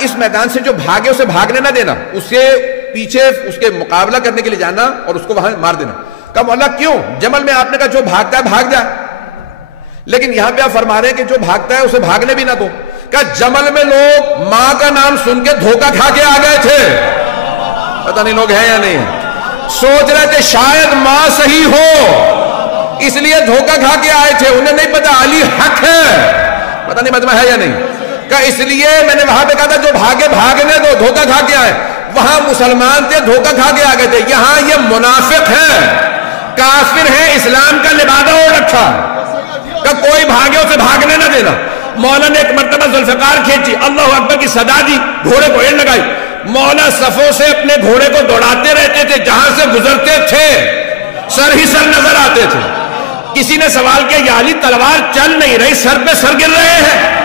اس میدان سے جو بھاگے اسے بھاگنے نہ دینا، اسے پیچھے اس کے مقابلہ کرنے کے لیے جانا اور اس کو وہاں مار دینا۔ کہا مولا کیوں؟ جمل میں آپ نے کہا جو بھاگتا ہے بھاگ جائے، لیکن یہاں پہ آپ فرما رہے ہیں کہ جو بھاگتا ہے اسے بھاگنے بھی نہ دو۔ کہا جمل میں لوگ ماں کا نام سن کے دھوکہ کھا کے آ گئے تھے، پتہ نہیں لوگ ہیں یا نہیں، سوچ رہے تھے شاید ماں صحیح ہو اس لیے دھوکہ کھا کے آئے تھے، انہیں نہیں پتا علی حق ہے، پتہ نہیں مجمع ہے یا نہیں۔ کہ اس لیے میں نے وہاں پہ کہا تھا جو بھاگے بھاگنے دو، دھوکہ کھا کے آئے، وہاں مسلمان تھے دھوکہ کھا کے آگے تھے، یہاں یہ منافق ہے، کافر ہے، اسلام کا لبادہ ہو رکھا، کہ کوئی بھاگے اسے بھاگنے نہ دینا۔ مولا نے ایک مرتبہ ذوالفقار کھینچی، اللہ اکبر کی صدا دی، گھوڑے کو ایڑ لگائی، مولا صفوں سے اپنے گھوڑے کو دوڑاتے رہتے تھے، جہاں سے گزرتے تھے سر ہی سر نظر آتے تھے۔ کسی نے سوال کیا یا علی تلوار چل نہیں رہی، سر پہ سر گر رہے ہیں؟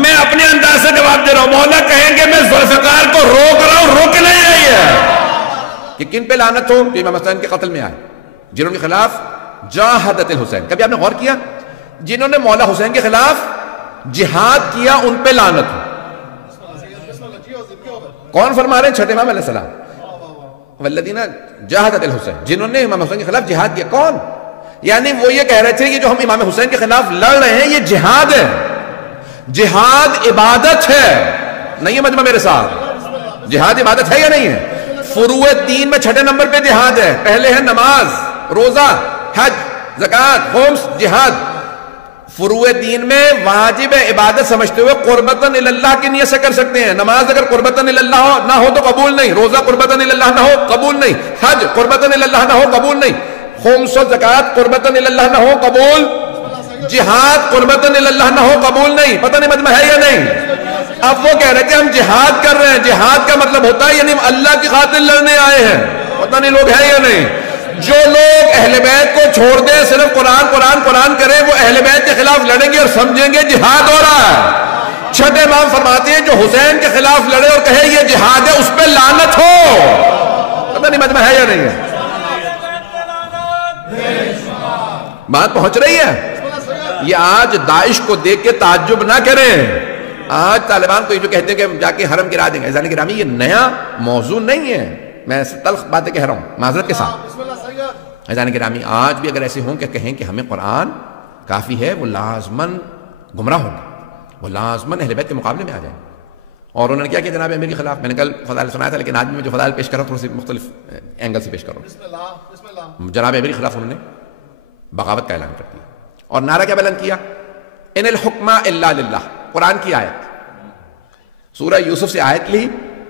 میں اپنے انداز سے جواب دے رہا ہوں، مولا کہیں گے میں ذوالفقار کو روک رہا ہوں، روک نہیں رہی ہے۔ کہ کن پہ لعنت ہو؟ جو امام حسین کے قتل میں آئے، جنہوں کے خلاف جاہدت الحسین، کبھی آپ نے غور کیا جنہوں نے مولا حسین کے خلاف جہاد کیا ان پہ لعنت ہو؟ کون فرما رہے ہیں؟ چھٹے امام علیہ السلام، والذین جاہدت الحسین، جنہوں نے امام حسین کے خلاف جہاد کیا۔ کون؟ یعنی وہ یہ کہہ رہے تھے کہ جو ہم امام حسین کے خلاف لڑ رہے ہیں یہ جہاد ہے، جہاد عبادت ہے، نہیں ہے مجمع میرے ساتھ؟ جہاد عبادت ہے یا نہیں ہے؟ فروع دین میں چھٹے نمبر پہ جہاد ہے، پہلے ہے نماز، روزہ، حج، زکوٰۃ، خمس، جہاد۔ فروع دین میں واجب عبادت سمجھتے ہوئے قربتاً اللہ کی نیت سے کر سکتے ہیں، نماز اگر قربتاً اللہ نہ ہو تو قبول نہیں، روزہ قربتاً اللہ نہ ہو قبول نہیں، حج قربتاً اللہ نہ ہو قبول نہیں، خمس و زکوٰۃ قربتاً اللہ نہ ہو قبول، جہاد قربتاً اللہ نہ ہو قبول نہیں۔ پتہ نہیں مجمع ہے یا نہیں؟ اب وہ کہہ رہے تھے ہم جہاد کر رہے ہیں، جہاد کا مطلب ہوتا ہے یعنی ہم اللہ کی خاطر لڑنے آئے ہیں، پتہ نہیں لوگ ہیں یا نہیں۔ جو لوگ اہل بیت کو چھوڑ دیں، صرف قرآن قرآن قرآن کریں، وہ اہل بیت کے خلاف لڑیں گے اور سمجھیں گے جہاد ہو رہا ہے۔ چھٹے امام فرماتے ہیں جو حسین کے خلاف لڑے اور کہے یہ جہاد ہے اس پہ لعنت ہو، پتہ نہیں مجمع ہے یا نہیں ہے؟ بات پہنچ رہی ہے؟ یہ آج داعش کو دیکھ کے تعجب نہ کریں، آج طالبان کو یہ جو کہتے ہیں کہ ہم جا کے حرم گرا دیں گے، عزیزان گرامی یہ نیا موضوع نہیں ہے، میں تلخ باتیں کہہ رہا ہوں معذرت کے ساتھ۔ عزیزان گرامی آج بھی اگر ایسے ہوں کہ کہیں کہ ہمیں قرآن کافی ہے، وہ لازماً گمراہ ہوں گے، وہ لازماً اہل بیت کے مقابلے میں آ جائیں۔ اور انہوں نے کیا کیا جناب امیر کے خلاف؟ میں نے کل فضائل سنایا تھا، لیکن آج میں جو فضائل پیش کر رہا ہوں تھوڑی سی مختلف اینگل سے پیش کر رہا ہوں۔ جناب امیر کے خلاف انہوں نے بغاوت کا اعلان کر دیا اور نعرہ کیا بلند کیا؟ ان الحکم الا للہ، قرآن کی آیت، سورہ یوسف سے آیت لی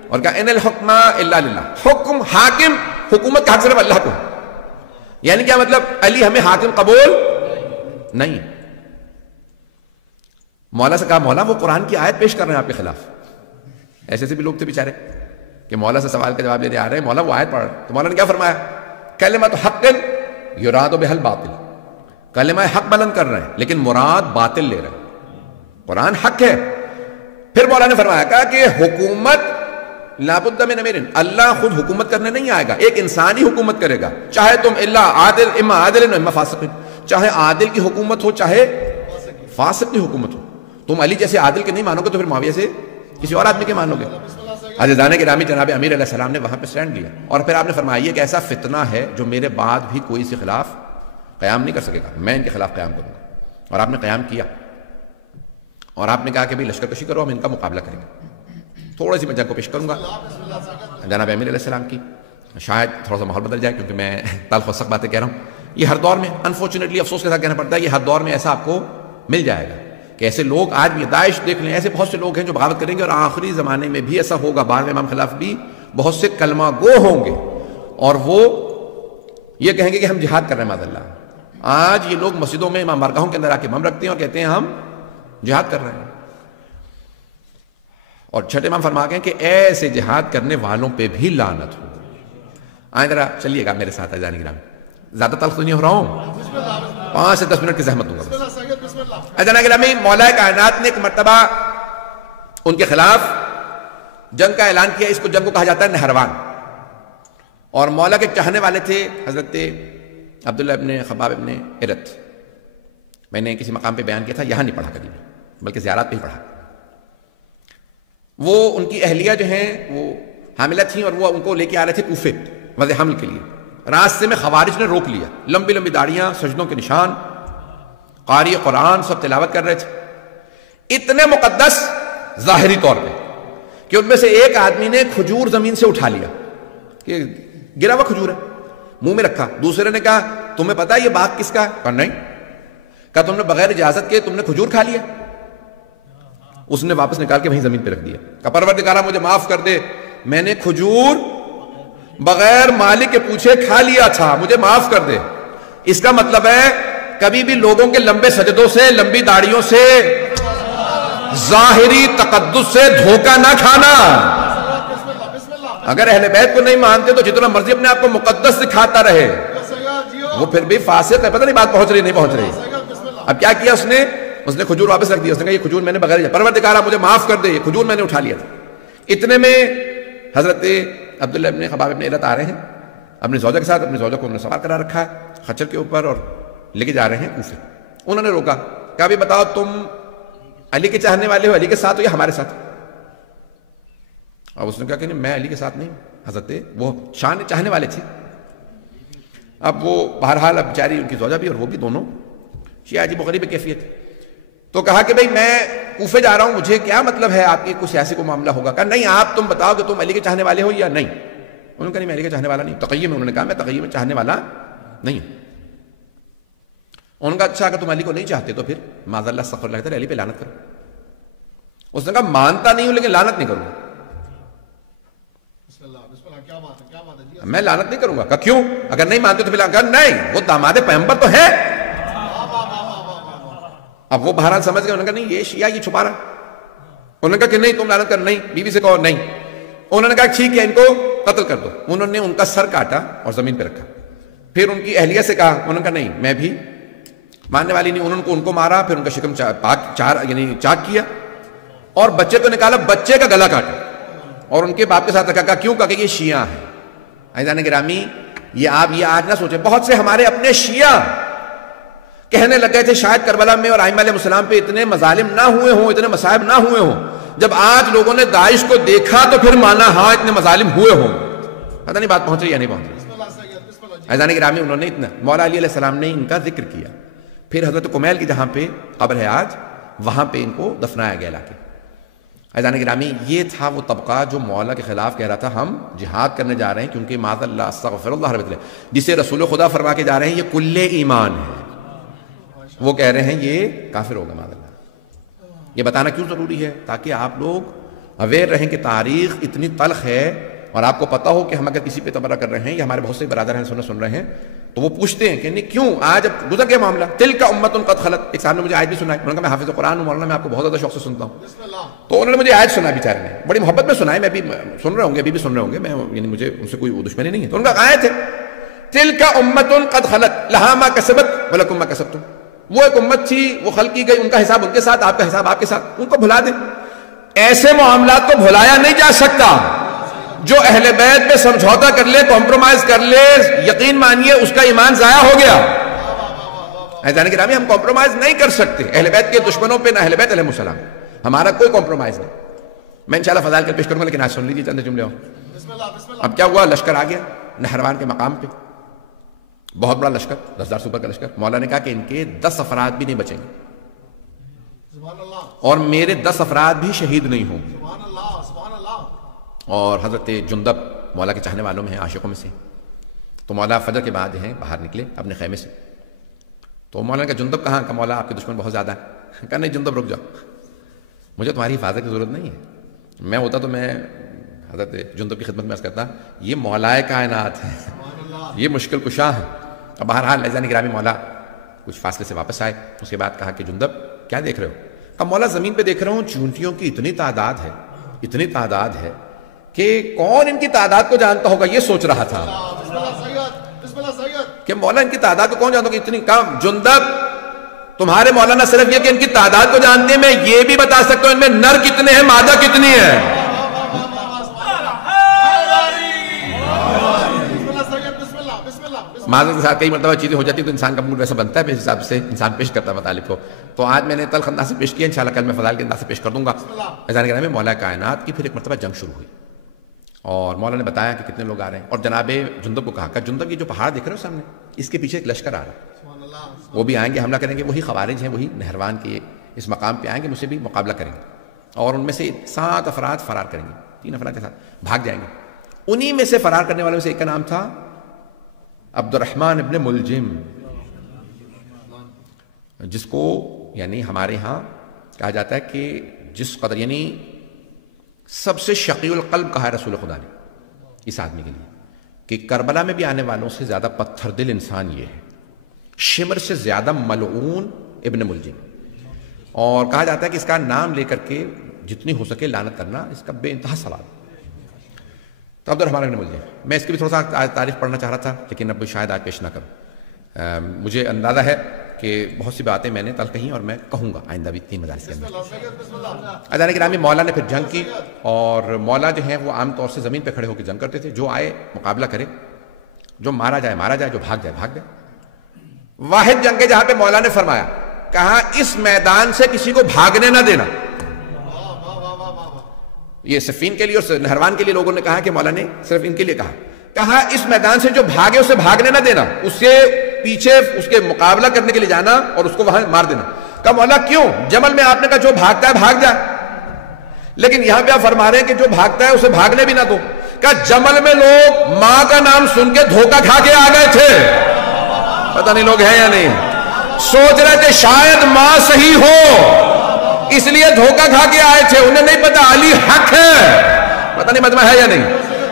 اور کہا ان الحکم الا للہ، حکم حاکم حکومت کا حق صرف اللہ کو، یعنی کیا مطلب؟ علی ہمیں حاکم قبول نہیں۔ مولا سے کہا مولا وہ قرآن کی آیت پیش کر رہے ہیں آپ کے خلاف، ایسے سے بھی لوگ تھے بیچارے کہ مولا سے سوال کا جواب لینے آ رہے ہیں، مولا وہ آیت پڑھ رہے ہیں، تو مولا نے کیا فرمایا؟ کلمۃ حق یراد بہا الباطل، کلمہ حق بلند کر رہے ہیں لیکن مراد باطل لے رہے ہیں، قرآن حق ہے۔ پھر مولا نے فرمایا کہا کہ حکومت لابد من امیر، اللہ خود حکومت کرنے نہیں آئے گا، ایک انسان ہی حکومت کرے گا، چاہے تم اللہ عادل اما عادل اما فاسق، چاہے عادل کی حکومت ہو چاہے فاسق کی حکومت ہو۔ تم علی جیسے عادل کے نہیں مانو گے تو پھر معاویہ سے کسی اور آدمی کے مانو گے۔ عزیزان گرامی جناب امیر علیہ السلام نے وہاں پہ سٹینڈ لیا اور پھر آپ نے فرمایا یہ ایک ایسا فتنہ ہے جو میرے بعد بھی کوئی اس کے خلاف قیام نہیں کر سکے گا، میں ان کے خلاف قیام کروں گا۔ اور آپ نے قیام کیا اور آپ نے کہا کہ لشکر کشی کرو، ہم ان کا مقابلہ کریں گے۔ تھوڑی سی میں جنگ کو پیش کروں گا جناب امیر علیہ السلام کی، شاید تھوڑا سا ماحول بدل جائے کیونکہ میں تلخ و سخت باتیں کہہ رہا ہوں۔ یہ ہر دور میں انفارچونیٹلی افسوس کے ساتھ کہنا پڑتا ہے، یہ ہر دور میں ایسا آپ کو مل جائے گا کہ ایسے لوگ آج بھی داعش دیکھ لیں، ایسے بہت سے لوگ ہیں جو بغاوت کریں گے اور آخری زمانے میں بھی ایسا ہوگا، بعد میں امام خلاف بھی بہت سے کلمہ گو ہوں گے اور وہ یہ کہیں گے کہ ہم جہاد کر رہے ہیں معاذ اللہ۔ آج یہ لوگ مسجدوں میں امام بارگاہوں کے اندر آ کے بم رکھتے ہیں اور کہتے ہیں ہم جہاد کر رہے ہیں، اور چھٹے امام فرما گئے کہ ایسے جہاد کرنے والوں پہ بھی لعنت ہو۔ آئیں ذرا چلیے گا میرے ساتھ عزیزان گرامی، زیادہ تلخ تو نہیں ہو رہا ہوں، 5 سے 10 منٹ کی زحمت دوں گا بس۔ عزیزان گرامی مولا کائنات نے ایک مرتبہ ان کے خلاف جنگ کا اعلان کیا، اس کو جنگ کو کہا جاتا ہے نہروان، اور مولا کے چاہنے والے تھے حضرت عبداللہ ابن خباب ابن ارت۔ میں نے کسی مقام پہ بیان کیا تھا، یہاں نہیں پڑھا کبھی بلکہ زیارات پہ ہی پڑھا۔ وہ ان کی اہلیہ جو ہیں وہ حاملہ تھیں اور وہ ان کو لے کے آ رہے تھے کوفے وضع حمل کے لیے. راستے میں خوارج نے روک لیا. لمبی لمبی داڑیاں، سجدوں کے نشان، قاری قرآن، سب تلاوت کر رہے تھے. اتنے مقدس ظاہری طور پہ کہ ان میں سے ایک آدمی نے کھجور زمین سے اٹھا لیا کہ گرا ہوا کھجور ہے، منہ میں رکھا. دوسرے نے کہا تمہیں پتا یہ باغ کس کا ہے؟ کہا نہیں. کہا تم نے بغیر اجازت کے تم نے کھجور کھا لیا؟ اس نے واپس نکال کے وہیں زمین پہ رکھ دیا. کہا پروردگارا مجھے معاف کر دے، میں نے کھجور بغیر مالک کے پوچھے کھا لیا تھا، مجھے معاف کر دے. اس کا مطلب ہے کبھی بھی لوگوں کے لمبے سجدوں سے، لمبی داڑیوں سے، ظاہری تقدس سے دھوکہ نہ کھانا. اگر اہل بیت کو نہیں مانتے تو جتنا مرضی اپنے آپ کو مقدس دکھاتا رہے، وہ پھر بھی فاسق ہے. پتہ نہیں بات پہنچ رہی نہیں پہنچ رہی. اب کیا کیا اس نے کھجور واپس رکھ دیا. اس نے کہا یہ کھجور میں نے بغیر پروردگارا مجھے معاف کر دے، یہ کھجور میں نے اٹھا لیا تھا. اتنے میں حضرت عبداللہ ابن خباب ابن علت آ رہے ہیں اپنی زوجہ کے ساتھ. اپنی زوجہ کو انہوں نے سوار کرا رکھا ہے خچر کے اوپر اور لے کے جا رہے ہیں کوفے. انہوں نے روکا، کہا بھی بتاؤ تم علی کے چاہنے والے ہو، علی کے ساتھ ہو یا ہمارے ساتھ؟ اب اس نے کہا کہ نہیں میں علی کے ساتھ نہیں ہوں. حضرت وہ شان چاہنے والے تھے. اب وہ بہرحال اب بیچاری ان کی زوجہ بھی اور وہ بھی دونوں شیعہ عجیب و غریب کیفیت. تو کہا کہ بھئی میں کوفے جا رہا ہوں، مجھے کیا مطلب ہے آپ کی کوئی سیاسی کو معاملہ ہوگا. کہا نہیں آپ تم بتاؤ کہ تم علی کے چاہنے والے ہو یا نہیں. انہوں نے کہا نہیں میں علی کے چاہنے والا نہیں. تقیہ میں انہوں نے کہا میں تقیہ میں چاہنے والا نہیں ہوں. انہوں نے کہا اچھا اگر تم علی کو نہیں چاہتے تو پھر معاذ اللہ استغفر اللہ تعالی علی پہ لعنت کرو. اس نے کہا مانتا نہیں ہوں لیکن لعنت نہیں کروں گا. میں لعنت نہیں کروں گا. کہا کیوں؟ اگر نہیں مانتے تو پھر کہا نہیں وہ داماد پیغمبر تو ہے. اب وہ بہرحال سمجھ گئے. انہوں نے کہا نہیں یہ شیعہ یہ چھپا رہا. انہوں نے کہا کہ نہیں تم لعنت کر. نہیں بیوی سے کہو نہیں. انہوں نے کہا ٹھیک ہے ان کو قتل کر دو. انہوں نے ان کا سر کاٹا اور زمین پہ رکھا. پھر ان کی اہلیہ سے کہا. انہوں نے کہا نہیں میں بھی ماننے والی نہیں. انہوں نے ان کو مارا، پھر ان کا شکم چاک کیا اور بچے کو نکالا، بچے کا گلا کاٹا اور ان کے باپ کے ساتھ رکھا. کہا کیوں؟ کہا کہ یہ شیعہ ہیں. عزیزان گرامی یہ آپ یہ آج نہ سوچیں. بہت سے ہمارے اپنے شیعہ کہنے لگ گئے تھے شاید کربلا میں اور ائمہ علیہ السلام پہ اتنے مظالم نہ ہوئے ہوں، اتنے مصائب نہ ہوئے ہوں. جب آج لوگوں نے داعش کو دیکھا تو پھر مانا ہاں اتنے مظالم ہوئے ہوں. پتہ نہیں بات پہنچ رہی یا نہیں پہنچ رہی. عزیزان گرامی انہوں نے اتنا مولا علی علیہ السلام نے ان کا ذکر کیا. پھر حضرت کمیل کی جہاں پہ قبر ہے آج وہاں پہ ان کو دفنایا گیا لا کے. عزیزان گرامی یہ تھا وہ طبقہ جو مولا کے خلاف کہہ رہا تھا ہم جہاد کرنے جا رہے ہیں کیونکہ معاذ اللہ استغفر اللہ رب اللہ جسے رسول خدا فرما کے جا رہے ہیں یہ کل ایمان ہے. وہ کہہ رہے ہیں یہ کافر ہوگا معاذ اللہ. یہ بتانا کیوں ضروری ہے؟ تاکہ آپ لوگ اویئر رہیں کہ تاریخ اتنی تلخ ہے اور آپ کو پتہ ہو کہ ہم اگر کسی پہ تبرہ کر رہے ہیں یا ہمارے بہت سے برادر ہیں سن رہے ہیں تو وہ پوچھتے ہیں کہ نہیں کیوں آج اب گزر گیا معاملہ. تلک امۃ قد خلت. ایک صاحب نے مجھے آیت بھی سنائی. انہوں نے کہا میں حافظ قرآن ہوں مولانا، میں آپ کو بہت زیادہ شوق سے سنتا ہوں. تو انہوں نے مجھے آیت سنا بیچارے نے، بڑی محبت میں سنائی. میں بھی سن رہے ہوں گے، ابھی بھی سن رہے ہوں گے. میں یعنی مجھے ان سے کوئی دشمنی نہیں ہے. تو ان کا آیت ہے تلک امۃ قد خلت لہا ما کسبت ولکم ما کسبتم. وہ ایک امت تھی، وہ خلق کی گئی، ان کا حساب ان کے ساتھ، آپ کا حساب آپ کے ساتھ. ان کو بھلا دیں. ایسے معاملات کو بھلایا نہیں جا سکتا. جو اہل بیت پہ سمجھوتا کر لے، کمپرومائز کر لے، یقین مانیے اس کا ایمان ضائع ہو گیا. عزیزان گرامی ہم کمپرومائز نہیں کر سکتے اہل بیت کے دشمنوں پہ، نہ اہل بیت علیہ السلام. ہمارا کوئی کمپرومائز نہیں. میں انشاءاللہ فضائل کر پیش کروں گا لیکن آج سن لیجیے چند جملے. اب کیا ہوا؟ لشکر آ گیا نہروان کے مقام پہ، بہت بڑا لشکر، 10,000 سپر کا لشکر. مولا نے کہا کہ ان کے 10 افراد بھی نہیں بچیں گے اور میرے 10 افراد بھی شہید نہیں ہوں گے. اور حضرت جندب مولا کے چاہنے والوں میں ہیں، عاشقوں میں سے. تو مولا فجر کے بعد ہیں باہر نکلے اپنے خیمے سے. تو مولا نے کہا جندب کہاں؟ کہ مولا آپ کے دشمن بہت زیادہ ہیں. کہا نہیں جندب رک جاؤ، مجھے تمہاری حفاظت کی ضرورت نہیں ہے. میں ہوتا تو میں حضرت جندب کی خدمت میں عرض کرتا یہ مولائے کائنات ہے، یہ مشکل کشا ہے. اب بہرحال عزیزان گرامی مولا کچھ فاصلے سے واپس آئے. اس کے بعد کہا کہ جندب کیا دیکھ رہے ہو؟ کہا مولا زمین پہ دیکھ رہا ہوں چونٹیوں کی اتنی تعداد ہے کہ کون ان کی تعداد کو جانتا ہوگا، یہ سوچ رہا تھا کہ مولا ان کی تعداد کو کون جانتا ہوگا اتنی کم. جندب تمہارے مولانا صرف یہ کہ ان کی تعداد کو جانتے ہیں، میں یہ بھی بتا سکتا ہوں ان میں نر کتنے ہیں مادہ کتنی ہے. معذرت کے ساتھ کئی مرتبہ چیزیں ہو جاتی ہیں تو انسان کا موڈ ویسا بنتا ہے، اس حساب سے انسان پیش کرتا ہے مطالب کو. تو آج میں نے تلخ انداز سے پیش کیا، انشاءاللہ کل میں فضائل کے انداز سے پیش کر دوں گا. عزیزان گرامی، مولا کائنات کی پھر ایک مرتبہ جنگ شروع ہوئی اور مولا نے بتایا کہ کتنے لوگ آ رہے ہیں، اور جناب جندب کو کہا کہ جندب یہ جو پہاڑ دیکھ رہے ہو سامنے، اس کے پیچھے ایک لشکر آ رہا ہے، وہ بھی آئیں گے، حملہ کریں گے. وہی خوارج ہیں، وہی نہروان کے اس مقام پہ آئیں گے، مجھ سے بھی مقابلہ کریں گے، اور ان میں سے 7 افراد فرار کریں گے، 3 افراد کے ساتھ بھاگ جائیں گے. انہی میں سے فرار کرنے والوں میں سے ایک کا نام تھا عبد الرحمن ابن ملجم، جس کو یعنی ہمارے ہاں کہا جاتا ہے کہ جس قدر یعنی سب سے شقی القلب کہا ہے رسول خدا نے اس آدمی کے لیے کہ کربلا میں بھی آنے والوں سے زیادہ پتھر دل انسان یہ ہے، شمر سے زیادہ ملعون ابن ملجم. اور کہا جاتا ہے کہ اس کا نام لے کر کے جتنی ہو سکے لعنت کرنا اس کا بے انتہا ثواب. تو عبد الرحمن ابن ملجم، میں اس کی بھی تھوڑا سا تاریخ پڑھنا چاہ رہا تھا لیکن اب شاید آج پیش نہ کروں. مجھے اندازہ ہے کہ بہت سی باتیں میں نے کل کہیں اور میں کہوں گا آئندہ بھی 3 مجالس کے اندر. عزیزان گرامی، مولا نے پھر جنگ کی، اور مولا جو ہیں وہ عام طور سے زمین پہ کھڑے ہو کے جنگ کرتے تھے. جو آئے مقابلہ کرے، جو مارا جائے، جو بھاگ جائے. واحد جنگ ہے جہاں پہ مولا نے فرمایا، کہا اس میدان سے کسی کو بھاگنے نہ دینا. یہ صفین کے لیے اور نہروان کے لیے لوگوں نے کہا کہ مولا نے صرف ان کے لیے کہا اس میدان سے جو بھاگے اسے بھاگنے نہ دینا، اس سے پیچھے اس کے مقابلہ کرنے کے لیے جانا اور اس کو وہاں مار دینا. کہا مولا کیوں؟ جمل میں آپ نے کہا جو بھاگتا ہے بھاگ جائے، لیکن یہاں پہ آپ فرما رہے ہیں کہ جو بھاگتا ہے اسے بھاگنے بھی نہ دو. کہا جمل میں لوگ ماں کا نام سن کے دھوکہ کھا کے آ گئے تھے، پتہ نہیں لوگ ہیں یا نہیں، سوچ رہے تھے شاید ماں صحیح ہو اس لیے دھوکہ کھا کے آئے تھے، انہیں نہیں پتا علی حق ہے، پتہ نہیں مجمع ہے یا نہیں.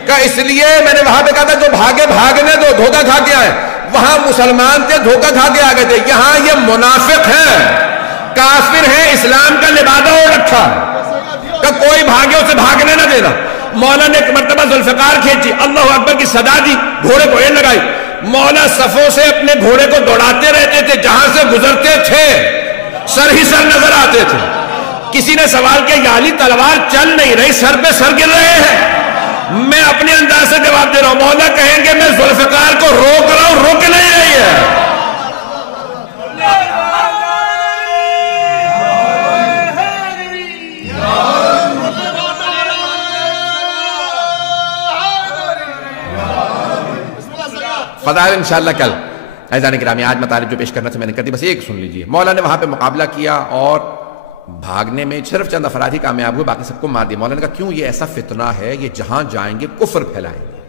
کہ اس لیے میں نے وہاں پہ کہا تھا جو بھاگے بھاگنے دو، دھوکہ کھا کے آئے. وہاں مسلمان تھے، دھوکہ کھا کے آ گئے تھے. یہاں یہ منافق ہے، کافر ہے، اسلام کا لبادہ ہو رکھا کہ کوئی بھاگے اسے بھاگنے نہ دینا. مولا نے ایک مرتبہ ذوالفقار کھینچی، اللہ اکبر کی صدا دی، گھوڑے کو ایڑ لگائی. مولا صفوں سے اپنے گھوڑے کو دوڑاتے رہتے تھے، جہاں سے گزرتے تھے سر ہی سر نظر آتے تھے. کسی نے سوال کیا یا علی تلوار چل نہیں رہی، سر پہ سر گر رہے ہیں. میں اپنے انداز سے جواب دے رہا ہوں، مولا کہیں گے میں ذوالفقار کو روک رہا ہوں، روک نہیں رہی ہے. فضائل انشاءاللہ کل. عزیزان گرامی، آج مطالب جو پیش کرنا تھا میں نے کر دی، بس ایک سن لیجئے. مولا نے وہاں پہ مقابلہ کیا اور بھاگنے میں صرف چند افراد ہی کامیاب ہوئے، باقی سب کو مار دیا. مولا نے کہا کیوں؟ یہ ایسا فتنہ ہے، یہ جہاں جائیں گے کفر پھیلائیں گے.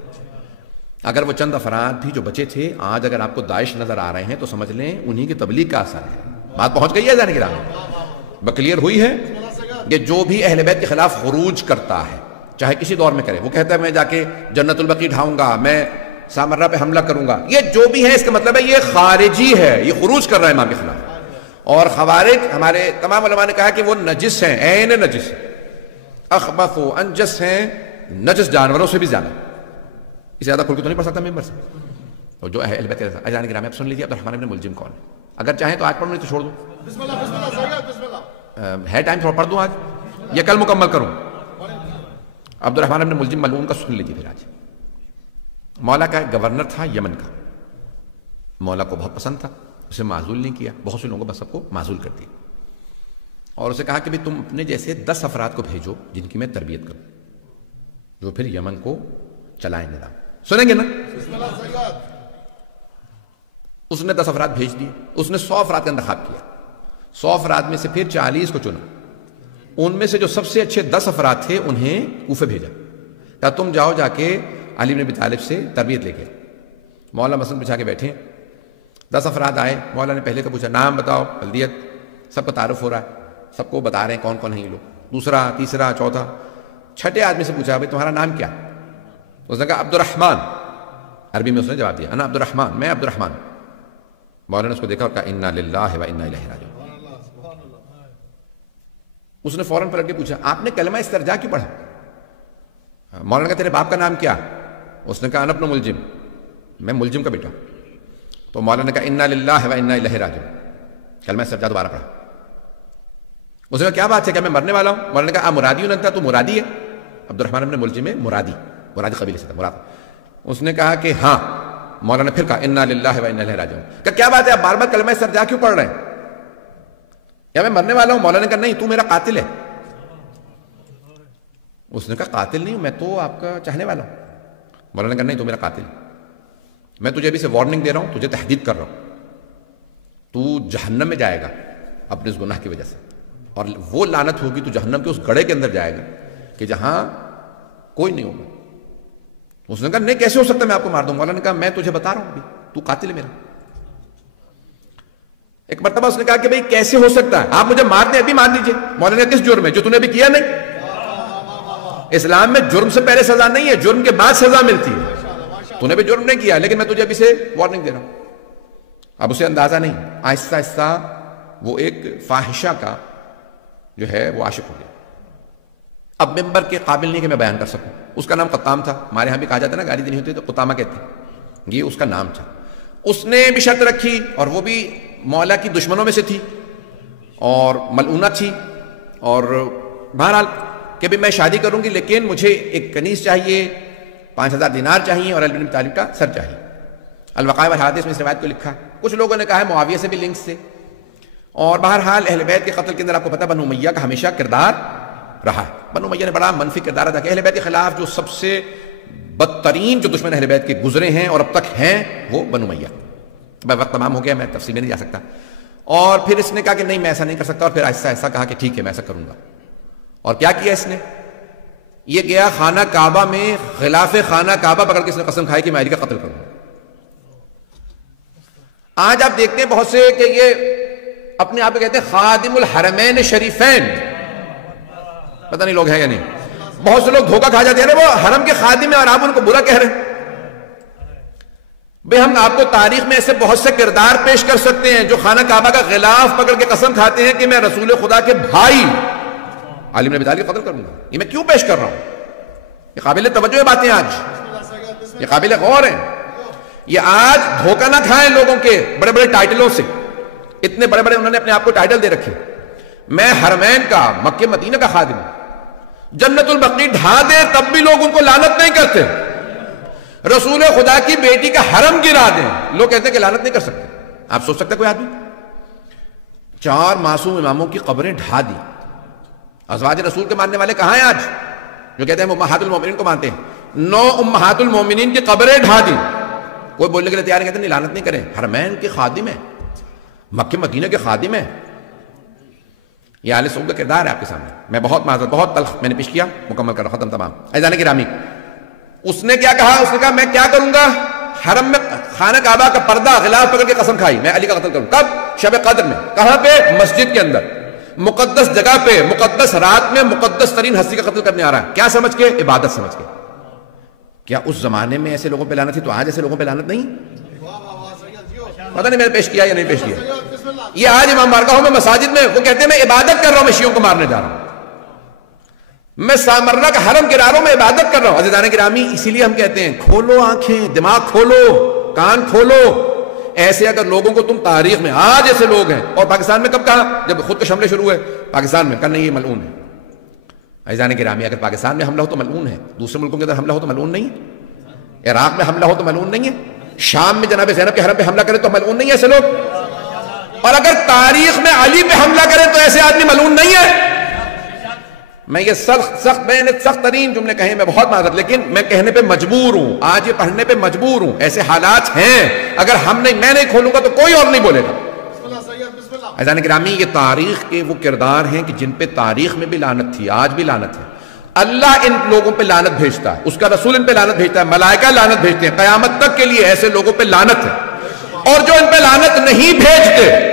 اگر وہ چند افراد بھی جو بچے تھے آج اگر آپ کو داعش نظر آ رہے ہیں تو سمجھ لیں انہی کی تبلیغ کا اثر ہے. بات پہنچ گئی ہے عزیزان گرامی، بکلیئر ہوئی ہے کہ جو بھی اہل بیت کے خلاف خروج کرتا ہے چاہے کسی دور میں کرے، وہ کہتا ہے میں جا کے جنت البقیع ڈھاؤں گا، میں سامرہ پہ حملہ کروں گا، یہ جو بھی ہے اس کا مطلب ہے یہ خارجی ہے، یہ خروج کر رہا ہے امام کے خلاف. اور خوارج ہمارے تمام علماء نے کہا کہ وہ نجس ہیں، عین نجس، اخبث و انجس ہیں، نجس جانوروں سے بھی زیادہ. اس سے زیادہ کھل کے تو نہیں پڑھ سکتا ممبر سے. اور جو اہل بیت عزیزان گرامی، آپ سن لیجیے عبد الرحمن ابن ملجم کون ہے. اگر چاہیں تو آج پڑھوں نہیں تو چھوڑ دوں، ہے ٹائم تھوڑا پڑھ دوں آج یا کل مکمل کروں. عبد الرحمن ابن ملجم ملعون کا سن لیجیے پھر. آج مولا کا ایک گورنر تھا یمن کا، مولا کو بہت پسند تھا، اسے معزول نہیں کیا، بہت سے لوگوں کو سب کو معزول کر دیا اور اسے کہا کہ تم اپنے جیسے 10 افراد کو بھیجو جن کی میں تربیت کروں، جو پھر یمن کو چلائیں گے. سنیں گے نا؟ اس نے 10 افراد بھیج دیے. اس نے 100 افراد کا انتخاب کیا، 100 افراد میں سے پھر 40 کو چنا. ان میں سے جو سب سے اچھے 10 افراد تھے انہیں کوفے بھیجا، کہا تم جاؤ جا کے علی بن ابی طالب سے تربیت لے کے. مولا مسند بچھا کے بیٹھے، 10 افراد آئے. مولا نے پہلے کا پوچھا نام بتاؤ، بلدیت، سب کا تعارف ہو رہا ہے، سب کو بتا رہے ہیں کون کون ہیں یہ لوگ. دوسرا، تیسرا، چوتھا، چھٹے آدمی سے پوچھا بھائی تمہارا نام کیا؟ اس نے کہا عبد الرحمن. عربی میں اس نے جواب دیا انا عبد الرحمن، میں عبد الرحمن. مولا نے اس کو دیکھا اور کہا انا للہ و انا الیہ راجعون. اس نے فوراً پلٹ کے پوچھا آپ نے کلمہ استرجاع کیوں پڑھا؟ مولا نے کہا تیرے باپ کا نام کیا؟ اس نے کہا انا ابن ملجم، میں ملجم کا بیٹا. تو مولا نے کہا انا للہ و انا الیہ راجعون، کلمہ استرجاع دوبارہ پڑھا. اس نے کہا کیا بات ہے، کہ میں مرنے والا ہوں؟ مولا نے کہا مرادی انت، تو مرادی ہے؟ عبد الرحمن ابن ملجم ہے، مرادی قبیلے سے تھا، مراد. اس نے کہا کہ ہاں. مولا نے پھر کہا انا للہ و انا الیہ راجعون. کہ کیا بات ہے آپ بار بار کلمہ استرجاع کیوں پڑھ رہے ہیں؟ یا میں مرنے والا ہوں؟ مولا نے کہا نہیں، تو میرا قاتل ہے. اس نے کہا قاتل نہیں ہوں میں تو آپ کا چاہنے والا ہوں. مولا نے کہا نہیں، تو میرا قاتل ہے. میں تجھے ابھی سے وارننگ دے رہا ہوں، تجھے تحدید کر رہا ہوں، تو جہنم میں جائے گا اپنے اس گناہ کی وجہ سے، اور وہ لعنت ہوگی تو جہنم کے اس گڑھے کے اندر جائے گا کہ جہاں کوئی نہیں ہوگا. اس نے کہا نہیں کیسے ہو سکتا میں آپ کو مار دوں. مولا نے کہا میں تجھے بتا رہا ہوں ابھی، تو قاتل ہے میرا. ایک مرتبہ اس نے کہا کہ بھئی کیسے ہو سکتا ہے، آپ مجھے مار دیں ابھی مار دیجئے. مولا نے کہا کس جرم ہے جو تو نے ابھی کیا نہیں؟ اسلام میں جرم سے پہلے سزا نہیں ہے، جرم کے بعد سزا ملتی ہے. تو نے بھی جرم نہیں کیا لیکن میں تجھے ابھی سے وارننگ دے رہا ہوں. اب اسے اندازہ نہیں، آہستہ آہستہ وہ ایک فاحشہ کا جو ہے وہ عاشق ہو گیا. اب ممبر کے قابل نہیں کہ میں بیان کر سکوں. اس کا نام قطام تھا. ہمارے ہاں بھی کہا جاتا ہے نا، گالی دینی ہوتی ہے تو قطامہ کہتے ہیں، یہ اس کا نام تھا. اس نے بھی شرط رکھی اور وہ بھی مولا کی دشمنوں میں سے تھی اور ملعونہ تھی، اور بہرحال کہ بھی میں شادی کروں گی لیکن مجھے ایک کنیز چاہیے، 5000 دینار چاہیے اور علی بن ابی طالب کا سر چاہیے. الوقائع والحوادث میں اس روایت کو لکھا. کچھ لوگوں نے کہا ہے معاویہ سے بھی لنکس تھے. اور بہرحال اہل بیت کے قتل کے اندر آپ کو پتہ بنو امیہ کا ہمیشہ کردار رہا ہے. بنو امیہ نے بڑا منفی کردار ادا کیا. اہل بیت کے خلاف جو سب سے بدترین جو دشمن اہل بیت کے گزرے ہیں اور اب تک ہیں وہ بنو امیہ. وقت تمام ہو گیا، میں تفصیل میں نہیں جا سکتا. اور پھر اس نے کہا کہ نہیں میں ایسا نہیں کر سکتا، اور پھر آہستہ آہستہ کہا کہ ٹھیک ہے میں ایسا کروں گا. اور کیا کیا اس نے؟ یہ گیا خانہ کعبہ میں، خلاف خانہ کعبہ پکڑ کے اس نے قسم کھائی کہ میں علی کا قتل کروں گا. آج آپ دیکھتے ہیں بہت سے کہ یہ اپنے آپ کو کہتے ہیں خادم الحرمین شریفین. پتہ نہیں لوگ ہیں یا نہیں. بہت سے لوگ دھوکہ کھا جاتے ہیں وہ حرم کے خادم ہیں اور آپ ان کو برا کہہ رہے ہیں. بھئی ہم آپ کو تاریخ میں ایسے بہت سے کردار پیش کر سکتے ہیں جو خانہ کعبہ کا غلاف پکڑ کے قسم کھاتے ہیں کہ میں رسول خدا کے بھائی علی بن ابی طالب قتل کروں گا. یہ میں کیوں پیش کر رہا ہوں؟ یہ قابل توجہ باتیں آج، یہ قابل غور ہیں. یہ آج دھوکہ نہ کھائیں لوگوں کے بڑے بڑے ٹائٹلوں سے. اتنے بڑے بڑے انہوں نے اپنے آپ کو ٹائٹل دے رکھے. میں حرمین کا، مکہ مدینہ کا خادم ہوں. جنت البقیع ڈھا دیں تب بھی لوگ ان کو لعنت نہیں کرتے. رسول خدا کی بیٹی کا حرم گرا دیں لوگ کہتے ہیں کہ لعنت نہیں کر سکتے. آپ سوچ سکتے کوئی آدمی 4 معصوم اماموں کی قبریں ڈھا دی. ازواج رسول کے ماننے والے کہاں ہیں آج جو کہتے ہیں امہات المومنین کو مانتے ہیں؟ 9 امہات المومنین کی قبریں ڈھا دی. کوئی بولنے کے لیے تیار نہیں، کہتے نہیں لعنت نہیں کریں. حرمین کے خادم ہیں، مکہ مدینہ کے خادم ہیں. یہ آل سعود کا کردار ہے آپ کے سامنے. میں بہت معذرت، بہت تلخ میں نے پیش کیا، مکمل کر ختم تمام. عزیزان گرامی، اس نے کیا کہا؟ اس نے کہا میں کیا کروں گا؟ حرم میں خانہ کعبہ کا پردہ غلاف پکڑ کے قسم کھائی میں علی کا قتل کروں. کب؟ شب قدر میں. کہاں پہ؟ مسجد کے اندر، مقدس جگہ پہ، مقدس رات میں مقدس ترین ہستی کا قتل کرنے آ رہا ہے. کیا سمجھ کے؟ عبادت سمجھ کے. کیا اس زمانے میں ایسے لوگوں پہ لعنت تھی تو آج ایسے لوگوں پہ لعنت نہیں؟ پتہ نہیں میں نے پیش کیا یا نہیں پیش کیا. یہ آج امام بارگاہوں میں مساجد میں وہ کہتے ہیں میں عبادت کر رہا ہوں، میں شیعوں کو مارنے جا رہا ہوں، میں سامرہ کا حرم گرا رہا ہوں، میں عبادت کر رہا ہوں. عزیزان گرامی، اسی لیے ہم کہتے ہیں کھولو آنکھیں، دماغ کھولو، کان کھولو. ایسے اگر لوگوں کو تم تاریخ میں، آج ایسے لوگ ہیں. اور پاکستان میں کب کہا؟ جب خود کے حملے شروع ہوئے پاکستان میں، کہا نہیں یہ ملعون ہے. عزیزان گرامی، اگر پاکستان میں حملہ ہو تو ملعون ہے، دوسرے ملکوں کے اندر حملہ ہو تو ملعون نہیں ہے، عراق میں حملہ ہو تو ملعون نہیں ہے، شام میں جناب زینب کے حرم پہ حملہ کرے تو ملعون نہیں ہے ایسے لوگ. اور اگر تاریخ میں علی پہ حملہ کرے تو ایسے آدمی ملعون نہیں ہے. میں یہ سخت میں نے سخت ترین جملے کہے، میں بہت معذرت، لیکن میں کہنے پہ مجبور ہوں، آج یہ پڑھنے پہ مجبور ہوں. ایسے حالات ہیں، اگر میں نہیں کھولوں گا تو کوئی اور نہیں بولے گا. عزیزان گرامی، یہ تاریخ کے وہ کردار ہیں کہ جن پہ تاریخ میں بھی لعنت تھی، آج بھی لعنت ہے. اللہ ان لوگوں پہ لعنت بھیجتا ہے، اس کا رسول ان پہ لعنت بھیجتا ہے، ملائکہ لعنت بھیجتے ہیں. قیامت تک کے لیے ایسے لوگوں پہ لعنت ہے. اور جو ان پہ لعنت نہیں بھیجتے